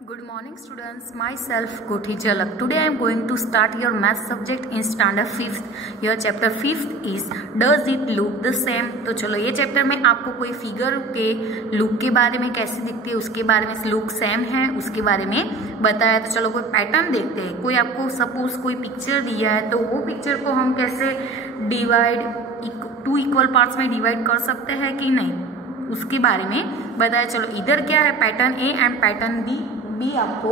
Good morning students, myself Kothi Jalak. Today I am going to start your math subject in standard 5th. Your chapter 5th is Does it look the same? तो चलो ये chapter में आपको कोई figure के look के बारे में कैसे दिखती है उसके बारे में, लुक सेम है उसके बारे में बताया। तो चलो कोई पैटर्न देखते हैं। कोई आपको सपोज कोई पिक्चर दिया है तो वो पिक्चर को हम कैसे डिवाइड टू इक्वल पार्ट्स में डिवाइड कर सकते हैं कि नहीं उसके बारे में बताया। चलो इधर क्या है, pattern A and pattern B आपको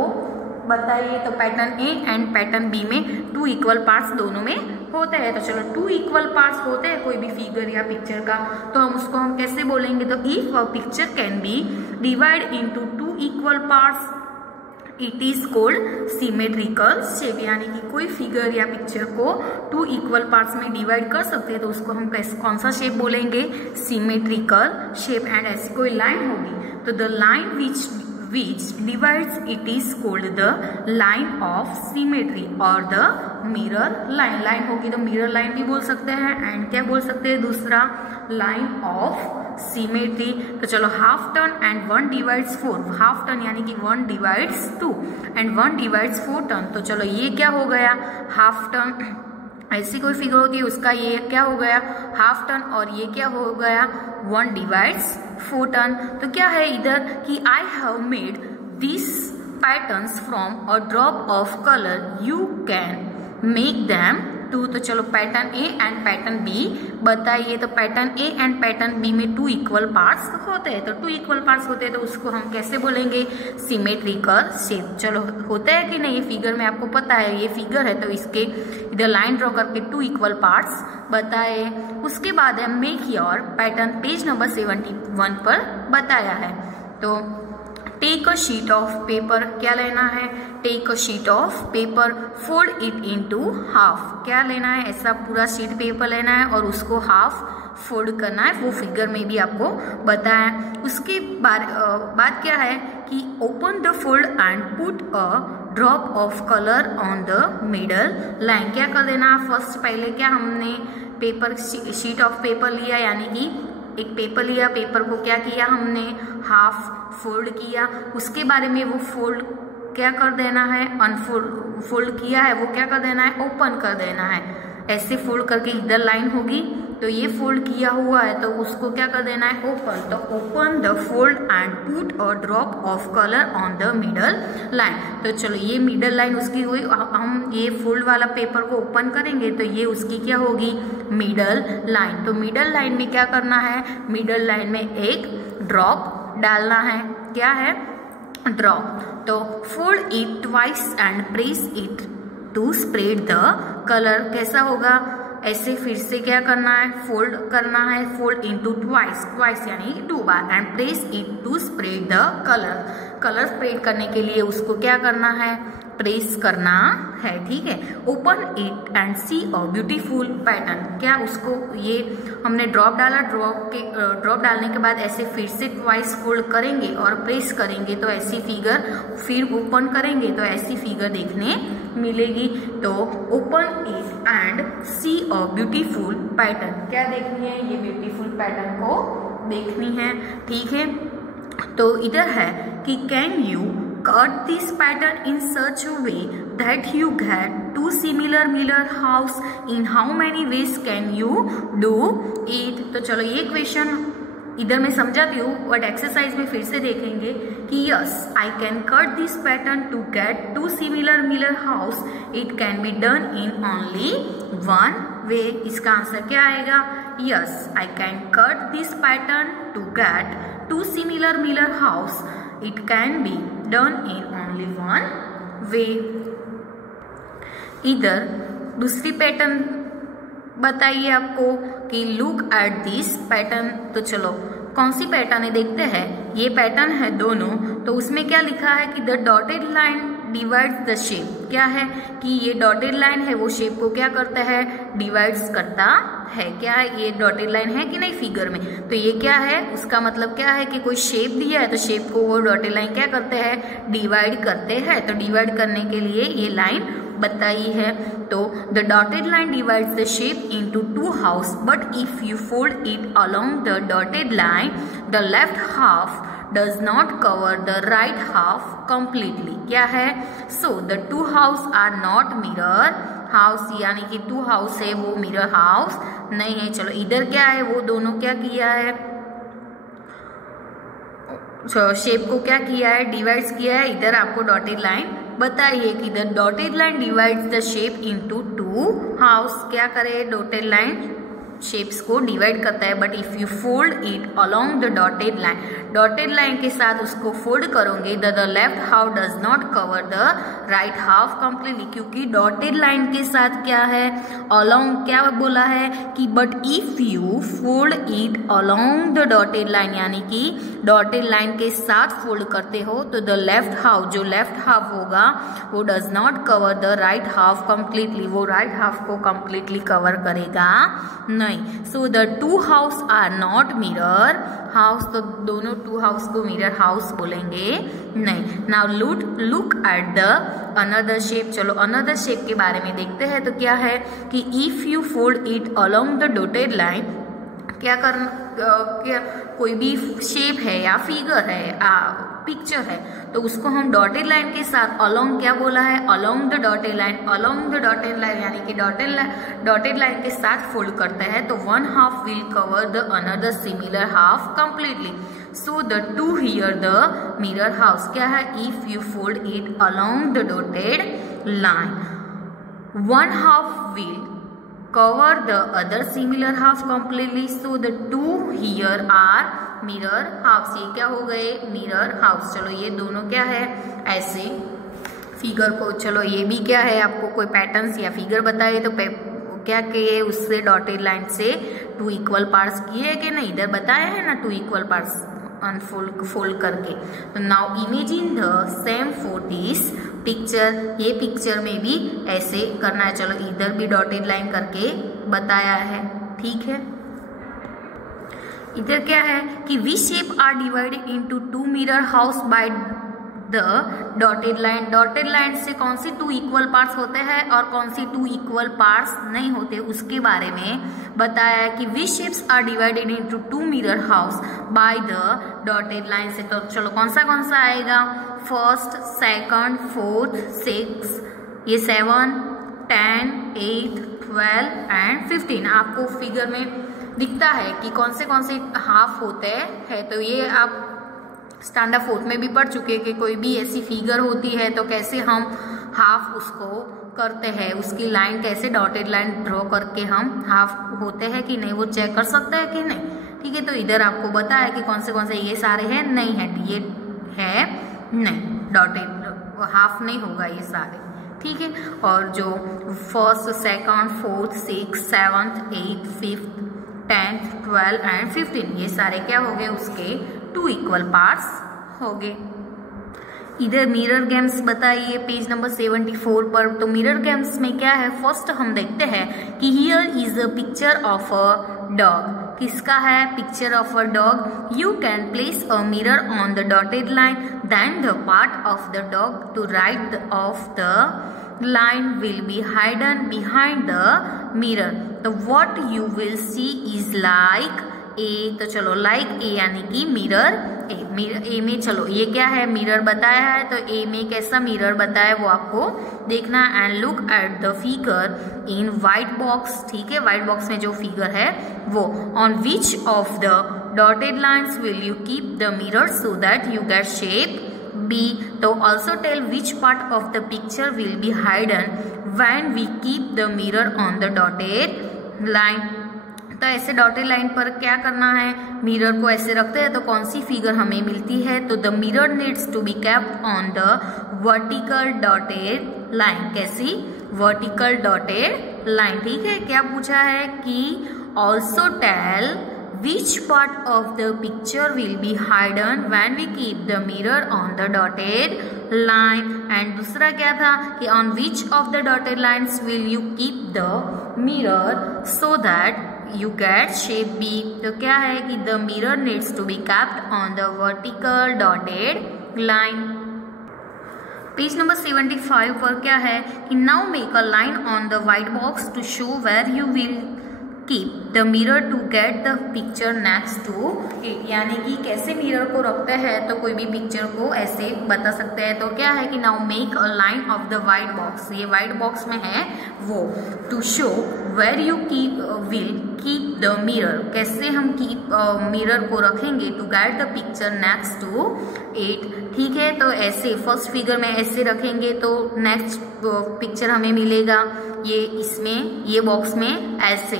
बताइए। तो pattern A and pattern B में टू इक्वल पार्ट्स दोनों में होते हैं। तो चलो टू इक्वल पार्ट्स होते हैं कोई भी फिगर या पिक्चर का, तो उसको हम कैसे बोलेंगे? तो if a picture can be divide into two equal parts it is cold symmetrical shape. यानी कि कोई फिगर या पिक्चर को टू इक्वल पार्ट्स में डिवाइड कर सकते हैं तो उसको हम कौन सा शेप बोलेंगे? Symmetrical shape. एंड ऐसी कोई लाइन होगी तो the line which divides it is called the line of symmetry or the mirror line। Line होगी तो मिरर लाइन भी बोल सकते हैं। एंड क्या बोल सकते हैं दूसरा? Line of symmetry. तो चलो half turn and one divides four. Half turn यानी कि one divides two and one divides four turn. तो चलो ये क्या हो गया? Half turn. ऐसी कोई फिगर होती है उसका ये क्या हो गया? Half turn. और ये क्या हो गया? One divides four turn. तो क्या है इधर कि I have made this patterns from a drop of colour, you can make them too. तो चलो pattern A and pattern B बताइए। तो pattern A and pattern B में टू इक्वल पार्ट्स होते हैं। तो टू इक्वल पार्ट्स होते हैं तो उसको हम कैसे बोलेंगे? Symmetrical shape. चलो होता है कि नहीं ये फिगर में आपको पता है ये फिगर है तो इसके इधर लाइन ड्रॉ करके टू इक्वल पार्ट्स बताए। उसके बाद है make your pattern, page number 71 पर बताया है। तो take a sheet of paper, क्या लेना है? Take a sheet of paper, fold it into half. क्या लेना है? ऐसा पूरा शीट पेपर लेना है और उसको हाफ फोल्ड करना है। वो फिगर में भी आपको बताया। उसके बाद क्या है कि open the fold and put a drop of colour on the middle line. क्या कर देना? फर्स्ट पहले क्या हमने पेपर शीट ऑफ पेपर लिया, यानी कि एक पेपर लिया, पेपर को क्या किया हमने? हाफ फोल्ड किया। उसके बारे में वो फोल्ड क्या कर देना है? फोल्ड किया है वो क्या कर देना है? ओपन कर देना है। ऐसे फोल्ड करके इधर लाइन होगी तो ये फोल्ड किया हुआ है तो उसको क्या कर देना है? ओपन। तो open the fold and put a drop of colour on the middle line. तो चलो ये मिडल लाइन उसकी हुई। हम ये फोल्ड वाला पेपर को ओपन करेंगे तो ये उसकी क्या होगी? Middle line. तो मिडल लाइन में क्या करना है? मिडल लाइन में एक ड्रॉप डालना है। क्या है? ड्रॉप। तो fold it twice and press it to spread the colour. कैसा होगा? ऐसे फिर से क्या करना है? फोल्ड करना है। फोल्ड इनटू ट्वाइस यानी 2 बार and press it to spread the colour spread करने के लिए उसको क्या करना है? प्रेस करना है। ठीक है। Open it and see a beautiful pattern. क्या उसको ये हमने ड्रॉप डाला, ड्रॉप डालने के बाद ऐसे फिर से ट्वाइस फोल्ड करेंगे और प्रेस करेंगे तो ऐसी फिगर, फिर ओपन करेंगे तो ऐसी फिगर देखने मिलेगी। तो open it and see a beautiful pattern. क्या देखनी है? ये ब्यूटीफुल पैटर्न को देखनी है। ठीक है। तो इधर है कि can you cut this pattern in such a way that you get two similar mirror house, in how many ways can you do it? तो चलो ये क्वेश्चन इधर मैं समझाती हूँ बट एक्सरसाइज में फिर से देखेंगे कि yes I can cut this pattern to get two similar mirror halves, it can be done in only one way. इसका आंसर क्या आएगा? Yes I can cut this pattern to get two similar mirror halves, it can be done in only one way. इधर दूसरी pattern बताइए आपको कि look at this pattern. तो चलो कौन सी पैटर्न है देखते हैं। ये पैटर्न है दोनों। तो उसमें क्या लिखा है कि the dotted line divides the shape. क्या है कि ये डॉटेड लाइन है वो शेप को क्या करता है? डिवाइड्स करता है। क्या है? ये डॉटेड लाइन है कि नहीं फिगर में? तो ये क्या है? उसका मतलब क्या है कि कोई शेप दिया है तो शेप को वो डॉटेड लाइन क्या करते हैं? डिवाइड करते हैं। तो डिवाइड करने के लिए ये लाइन बताई है। तो the dotted line divides the shape into two halves, but if you fold it along the dotted line the left half does not cover the right half completely. क्या है? So the two halves are not mirror halves, यानी कि to house है वो mirror house नहीं है। चलो इधर क्या है, वो दोनों क्या किया है, शेप को क्या किया है, डिवाइड्स किया है। इधर आपको डॉटेड लाइन बताइए कि the dotted line divides the shape into two house. क्या करे, डॉटेड लाइन शेप्स को डिवाइड करता है, but if you fold it along the dotted line, dotted line के साथ उसको फोल्ड करोगे the left half does not cover the right half completely, क्योंकि डॉटेड लाइन के साथ क्या है, अलोंग क्या बोला है कि but if you fold it along the dotted line, यानी कि डॉटेड लाइन के साथ फोल्ड करते हो तो द लेफ्ट हाफ, जो लेफ्ट हाफ होगा वो does not cover the right half completely, वो राइट हाफ को कंप्लीटली कवर करेगा नहीं। So the two halves are not mirror halves, तो दोनों टू हाउस को मिरर हाउस बोलेंगे नहीं। Now look at the another shape. चलो अनदर शेप के बारे में देखते हैं। तो क्या है कि if you fold it along the dotted line, क्या करना, क्या कोई भी शेप है या फिगर है, पिक्चर है, तो उसको हम डॉटेड लाइन के साथ अलोंग, क्या बोला है, along the dotted line, along the dotted line यानी कि डॉटेड लाइन के साथ फोल्ड करते हैं तो one half will cover the another similar half completely. So the two here the mirror halves, क्या है, if you fold it along the dotted line one half will cover the other similar half completely, so the two here are mirror halves। ये क्या हो गए, mirror halves। चलो ये दोनों क्या है, ऐसे फिगर को, चलो ये भी क्या है, आपको कोई पैटर्न्स या फिगर बताए तो क्या किए, उससे डॉटेड लाइन से टू इक्वल पार्ट्स किए कि नहीं, इधर बताया है ना टू इक्वल पार्ट्स फोल्ड करके। तो now imagine the same for this picture, ये पिक्चर में भी ऐसे करना है। चलो इधर भी डॉटेड लाइन करके बताया है, ठीक है। इधर क्या है कि we shape are divided into two mirror halves by the dotted line. Dotted line से कौन सी टू इक्वल पार्ट्स होते हैं और कौन सी टू इक्वल पार्ट्स नहीं होते, उसके बारे में बताया है कि we shapes are divided into two mirror halves by the dotted line से। तो चलो कौन सा आएगा, फर्स्ट, सेकंड, फोर्थ, 6, ये 7, 10, 8, 12 एंड 15 आपको फिगर में दिखता है कि कौन से हाफ होते हैं। तो ये आप स्टैंडर्ड फोर्थ में भी पढ़ चुके हैं कि कोई भी ऐसी फिगर होती है तो कैसे हम हाफ उसको करते हैं, उसकी लाइन कैसे डॉटेड लाइन ड्रॉ करके हम हाफ होते हैं कि नहीं वो चेक कर सकते हैं कि नहीं, ठीक है। तो इधर आपको बताया कि कौन से ये सारे हैं, नहीं है, ये है नहीं, डॉटेड हाफ नहीं होगा ये सारे, ठीक है। और जो फर्स्ट, सेकंड, फोर्थ, 6, 7, 8, 5, 10, 12 एंड 15 ये सारे क्या हो गए, उसके टू इक्वल पार्ट्स हो गए। इधर मिरर गेम्स बताइए पेज नंबर 74 पर। तो मिरर गेम्स में क्या है, फर्स्ट हम देखते हैं कि here is a picture of a dog. किसका है, picture of a dog. You can place a mirror on the dotted line, then the part of the dog to right of the line will be hidden behind the mirror। तो what you will see is like A। तो चलो like A यानी कि mirror A में चलो ये क्या है, मिरर बताया है, तो A में कैसा मिरर बताया वो आपको देखना। And look at the figure in white box, ठीक है, व्हाइट बॉक्स में जो फिगर है वो। On which of the dotted lines will you keep the mirror so that you get shape B। तो also tell which part of the picture will be hidden when we keep the mirror on the dotted line। तो ऐसे dotted line पर क्या करना है, mirror को ऐसे रखते हैं तो कौन सी फिगर हमें मिलती है, तो the mirror needs to be kept on the vertical dotted line. कैसी, वर्टिकल डॉटेड लाइन, ठीक है। क्या पूछा है कि also tell which part of the picture will be hidden when we keep the mirror on the dotted line। and दूसरा क्या था कि on which of the dotted lines will you keep the mirror so that you get shape B। तो क्या है कि the mirror needs to be kept on the vertical dotted line। Page number 75 पर क्या है कि now make a line on the white box to show where you will keep the mirror to get the picture next to it, यानी कि कैसे mirror को रखते हैं तो कोई भी पिक्चर को ऐसे बता सकते हैं। तो क्या है कि now make a line of the white box, ये वाइट बॉक्स में है वो, to show where you will keep the mirror, कैसे हम कीप मिरर को रखेंगे to get the picture next to it. ठीक है, तो ऐसे फर्स्ट फिगर में ऐसे रखेंगे तो नेक्स्ट पिक्चर हमें मिलेगा ये इसमें, ये बॉक्स में ऐसे,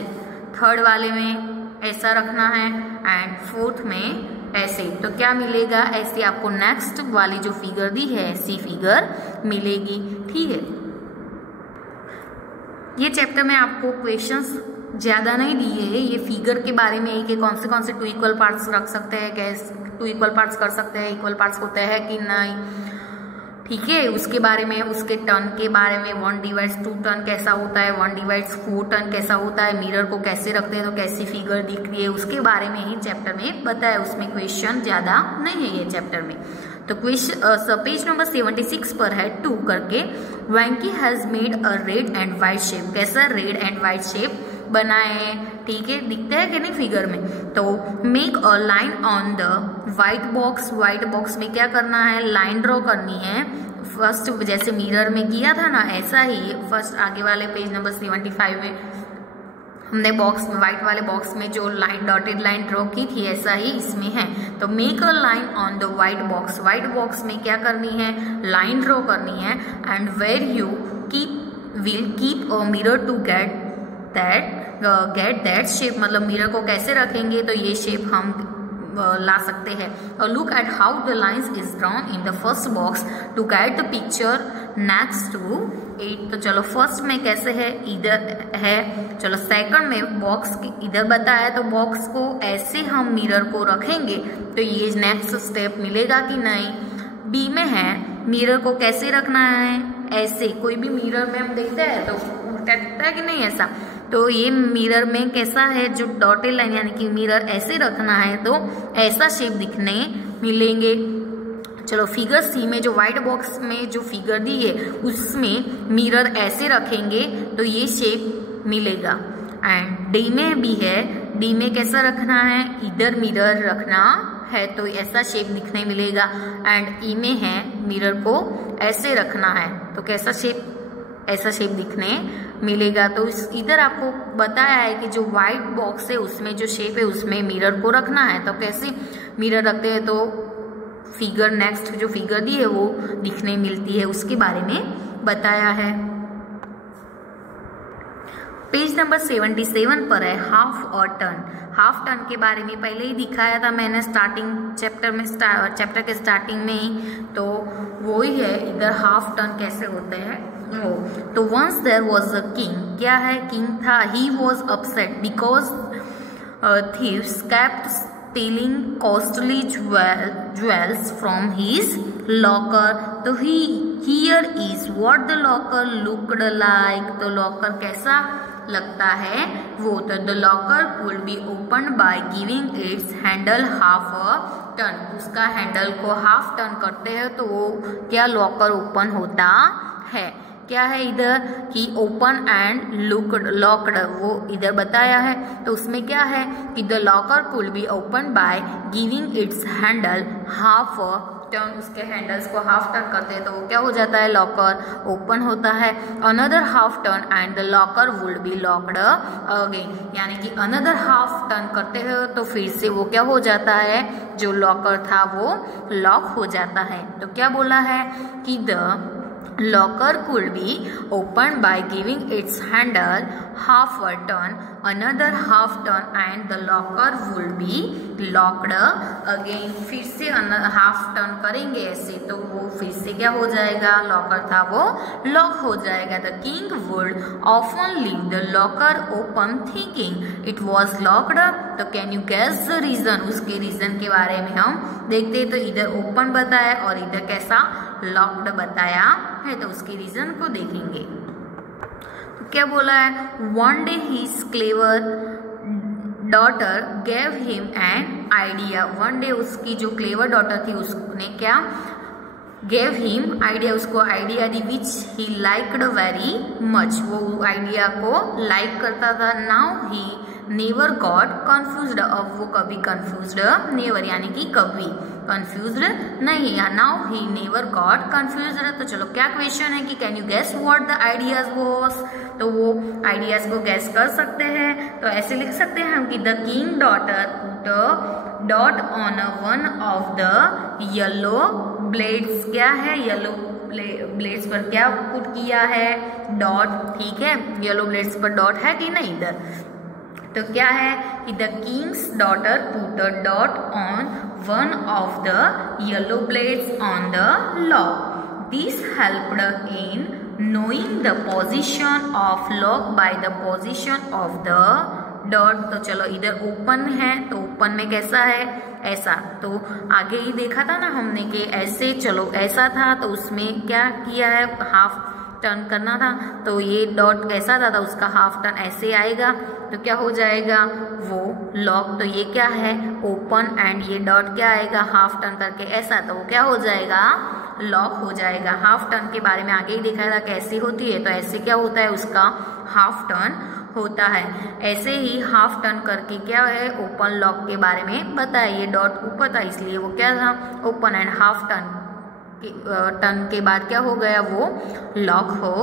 थर्ड वाले में ऐसा रखना है एंड फोर्थ में ऐसे। तो क्या मिलेगा, ऐसे आपको नेक्स्ट वाली जो फिगर दी है ऐसी फिगर मिलेगी। ठीक है, ये चैप्टर में आपको क्वेश्चंस ज़्यादा नहीं दिए हैं, ये फिगर के बारे में कि कौन से टू इक्वल पार्ट्स रख सकते हैं, कैसे टू इक्वल पार्ट्स कर सकते हैं, इक्वल पार्ट्स होते हैं कि नहीं। ठीक है, उसके बारे में, उसके टर्न के बारे में, 1/2 टर्न कैसा होता है, 1/4 टर्न कैसा होता है, मिरर को कैसे रखते हैं तो कैसी फिगर दिख रही है, उसके बारे में ही चैप्टर में बताया। उसमें क्वेश्चन ज़्यादा नहीं है ये चैप्टर में। तो क्वेश्चन पेज नंबर 76 पर है 2 करके, Venky has made a red and white shape, कैसा रेड एंड व्हाइट शेप बनाए। ठीक है, दिखते हैं कि नहीं फिगर में। तो make a line on the white box, white box में क्या करना है, लाइन ड्रॉ करनी है। फर्स्ट जैसे मिरर में किया था ना, ऐसा ही फर्स्ट आगे वाले पेज नंबर 75 में हमने बॉक्स में, व्हाइट वाले बॉक्स में जो लाइन डॉटेड लाइन ड्रॉ की थी, ऐसा ही इसमें है। तो make a line on the white box, white box में क्या करनी है, लाइन ड्रॉ करनी है। And where you will keep a mirror to get that shape, मतलब मिरर को कैसे रखेंगे तो ये शेप हम ला सकते हैं। और look at how the lines is drawn in the first box to get the picture next to it. तो चलो फर्स्ट में कैसे है, इधर है। चलो सेकंड में बॉक्स इधर बताया, तो बॉक्स को ऐसे हम मिरर को रखेंगे तो ये नेक्स्ट स्टेप मिलेगा कि नहीं। बी में है, मिरर को कैसे रखना है, ऐसे। कोई भी मिरर में हम देखते हैं तो उल्टा दिखता है कि नहीं, ऐसा। तो ये मिरर में कैसा है, जो डॉटेड लाइन यानी कि मिरर ऐसे रखना है तो ऐसा शेप दिखने मिलेंगे। चलो फिगर सी में जो व्हाइट बॉक्स में जो फिगर दी है उसमें मिरर ऐसे रखेंगे तो ये शेप मिलेगा। एंड डी में भी है, डी में कैसा रखना है, इधर मिरर रखना है तो ऐसा शेप दिखने मिलेगा। एंड ई में है, मिरर को ऐसे रखना है तो कैसा शेप, ऐसा शेप दिखने मिलेगा। तो इधर आपको बताया है कि जो व्हाइट बॉक्स है उसमें जो शेप है उसमें मिरर को रखना है। तो कैसे मिरर रखते हैं तो फिगर नेक्स्ट जो फिगर दी है वो दिखने मिलती है, उसके बारे में बताया है। पेज नंबर 77 पर है हाफ और टर्न। हाफ टर्न के बारे में पहले ही दिखाया था मैंने स्टार्टिंग चैप्टर में, चैप्टर के स्टार्टिंग में ही, तो वो ही है इधर हाफ टर्न कैसे होते हैं वो। तो once there was a king, क्या है, किंग था, he was upset because thieves kept stealing costly jewels from his locker। तो here is what the locker looked like। तो लॉकर कैसा लगता है वो। तो the locker could be opened by giving its handle half a turn। उसका handle को half turn करते हैं तो वो क्या लॉकर ओपन होता है। क्या है इधर कि ओपन एंड लॉक्ड, वो इधर बताया है। तो उसमें क्या है कि the locker could be open by giving it's handle half turn. उसके हैंडल्स को हाफ टर्न करते हैं तो वो क्या हो जाता है, लॉकर ओपन होता है। Another half turn and the locker would be locked again, यानी कि अनदर हाफ टर्न करते हैं तो फिर से वो क्या हो जाता है, जो लॉकर था वो लॉक हो जाता है। तो क्या बोला है कि the locker could be opened by giving its handle half a turn, another half turn and the locker would be locked again। फिर से हाफ टर्न करेंगे ऐसे तो वो फिर से क्या हो जाएगा, लॉकर था वो लॉक हो जाएगा। The king would often leave the locker open thinking it was locked। तो can you guess the reason, उसके रीजन के बारे में हम देखते हैं। तो इधर ओपन बताया और इधर कैसा लॉक्ड बताया है, तो उसके रीजन को देखेंगे। तो क्या बोला है, one day his clever daughter gave him an idea. One day उसकी जो क्लेवर डॉटर थी उसने क्या गेव हिम आइडिया, उसको idea the which he liked very much, वो आइडिया को लाइक करता था। Now he never got confused, अब वो कभी कंफ्यूज्ड नेवर यानी कि कभी कंफ्यूज्ड नहीं, या now he never got confused. तो चलो क्या क्वेश्चन है कि can you guess what the ideas was, तो वो आइडियाज को गेस कर सकते हैं। तो ऐसे लिख सकते हैं हम कि the king daughter put a dot on one of the yellow blades, क्या है येलो ब्लेड्स पर क्या पुट किया है, डॉट, ठीक है, येलो ब्लेड्स पर डॉट है कि नहीं इधर, तो क्या है कि the king's daughter put a dot on one of the yellow blades on the lock, this helped in knowing the position of lock by the position of the dot. तो चलो इधर ओपन है, तो ओपन में कैसा है, ऐसा, तो आगे ही देखा था ना हमने कि ऐसे, चलो ऐसा था तो उसमें क्या किया है, हाफ टर्न करना था, तो ये डॉट कैसा था तो उसका हाफ टर्न ऐसे आएगा, तो क्या हो जाएगा वो लॉक। तो ये क्या है ओपन एंड ये डॉट क्या आएगा हाफ टर्न करके ऐसा, तो वो क्या हो जाएगा लॉक हो जाएगा। हाफ टर्न के बारे में आगे ही देखा था कैसी होती है, तो ऐसे क्या होता है उसका हाफ टर्न होता है। ऐसे ही हाफ टर्न करके क्या है ओपन लॉक के बारे में बताया, ये डॉट ऊपर था इसलिए वो क्या था ओपन एंड हाफ टर्न के बाद क्या हो गया वो लॉक हो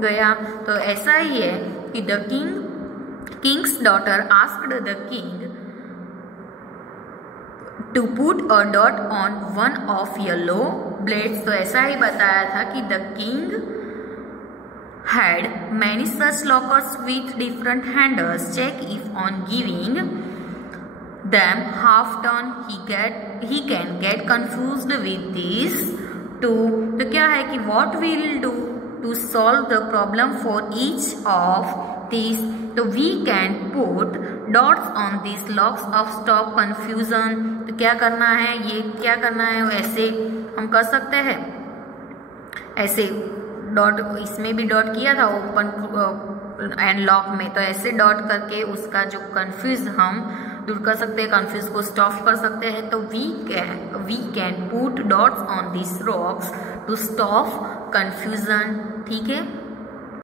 गया। तो ऐसा ही है कि the king's daughter asked the king to put a dot on one of yellow blades. तो ऐसा ही बताया था कि the king had many such lockers with different handles. Check if on giving them half turn he can get confused with this too. तो क्या है कि what we will do to solve the problem for each of these, तो we can put dots on these locks of stop confusion। तो क्या करना है, ये क्या करना है, ऐसे हम कर सकते हैं, ऐसे डॉट, इसमें भी डॉट किया था ओपन एंड लॉक में, तो ऐसे डॉट करके उसका जो कंफ्यूज हम दूर कर सकते हैं, कंफ्यूज को स्टॉप कर सकते हैं। तो we can put dots on this rocks to stop confusion, ठीक है।